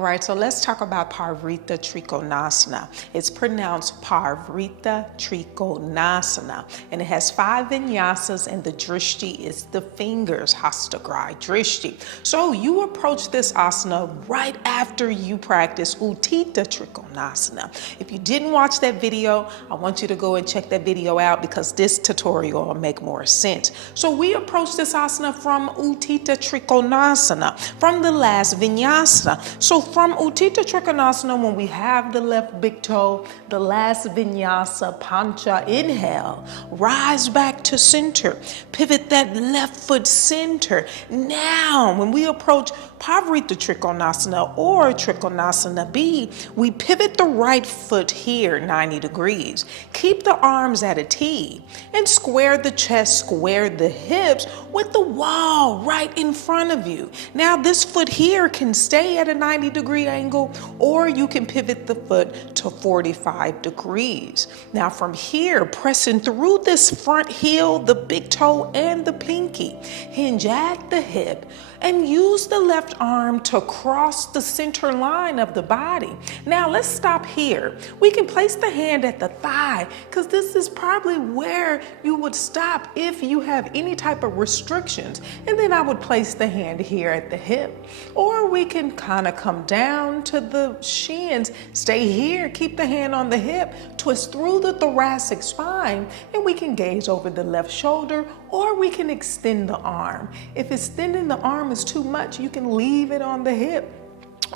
All right, so let's talk about Parivrtta Trikonasana. It's pronounced Parivrtta Trikonasana, and it has 5 vinyasas, and the Drishti is the fingers, Hastagrai, Drishti. So you approach this asana right after you practice Dve Trikonasana. If you didn't watch that video, I want you to go and check that video out because this tutorial will make more sense. So we approach this asana from Dve Trikonasana, from the last vinyasa. So from Dve Trikonasana, when we have the left big toe, the last vinyasa, Panca Inhale, rise back to center, pivot that left foot center. Now, when we approach Parivrtta Trikonasana or Trikonasana B, we pivot the right foot here 90 degrees. Keep the arms at a T and square the chest, square the hips with the wall right in front of you. Now this foot here can stay at a 90-degree angle, or you can pivot the foot to 45 degrees. Now from here, pressing through this front heel, the big toe and the pinky, hinge at the hip and use the left arm to cross the center line of the body. Now let's stop here. We can place the hand at the thigh because this is probably where you would stop if you have any type of restrictions. And then I would place the hand here at the hip. Or we can kind of come down to the shins, stay here, keep the hand on the hip, twist through the thoracic spine, and we can gaze over the left shoulder, or we can extend the arm. If extending the arm is too much, you can leave it on the hip.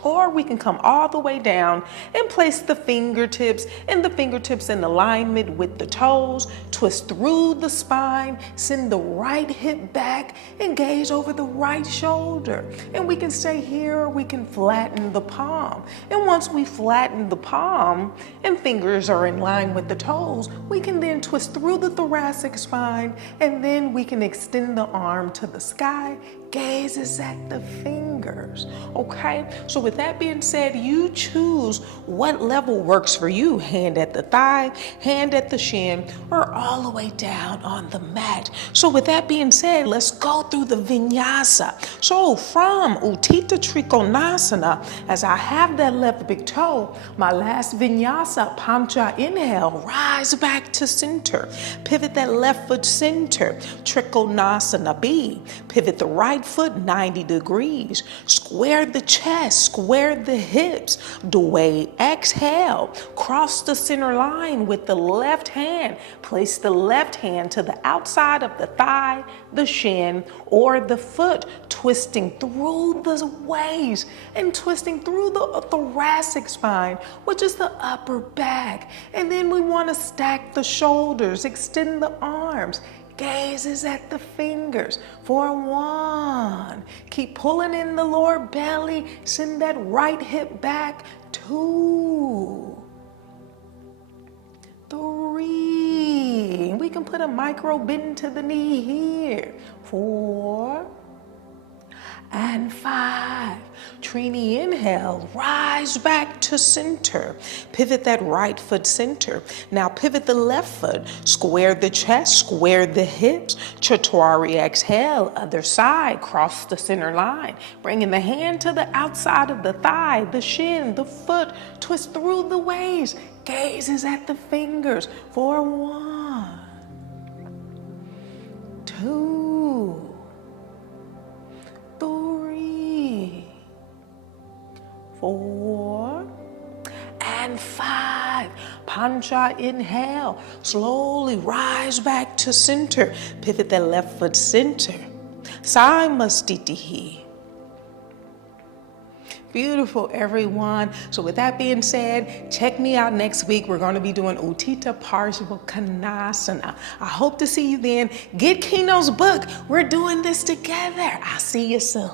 Or we can come all the way down and place the fingertips in alignment with the toes, twist through the spine, send the right hip back and gaze over the right shoulder. And we can stay here, or we can flatten the palm. And once we flatten the palm and fingers are in line with the toes, we can then twist through the thoracic spine, and then we can extend the arm to the sky. Gaze is at the fingers, okay? So with that being said, you choose what level works for you. Hand at the thigh, hand at the shin, or all the way down on the mat. So with that being said, let's go through the Vinyasa. So from Dve Trikonasana, as I have that left big toe, my last Vinyasa, Panca Inhale, rise back to center. Pivot that left foot center. Trikonasana B, pivot the right foot 90 degrees. Square the chest, square the hips. Dve Exhale, cross the center line with the left hand. Place the left hand to the outside of the thigh, the shin, or the foot, twisting through the waist and twisting through the thoracic spine, which is the upper back. And then we want to stack the shoulders, extend the arms. Gaze is at the fingers for 1. Keep pulling in the lower belly. Send that right hip back. 2, 3. We can put a micro bend to the knee here. 4 and 5. Trini Inhale, rise back to center. Pivot that right foot center. Now pivot the left foot. Square the chest, square the hips. Catvari Exhale, other side, cross the center line. Bringing the hand to the outside of the thigh, the shin, the foot. Twist through the waist. Gaze is at the fingers for 1, 2, 3, 4, and 5. Panca Inhale. Slowly rise back to center. Pivot that left foot center. Samasthiti. Beautiful, everyone. So with that being said, check me out next week. We're going to be doing Dve Trikonasana. I hope to see you then. Get Kino's book. We're doing this together. I'll see you soon.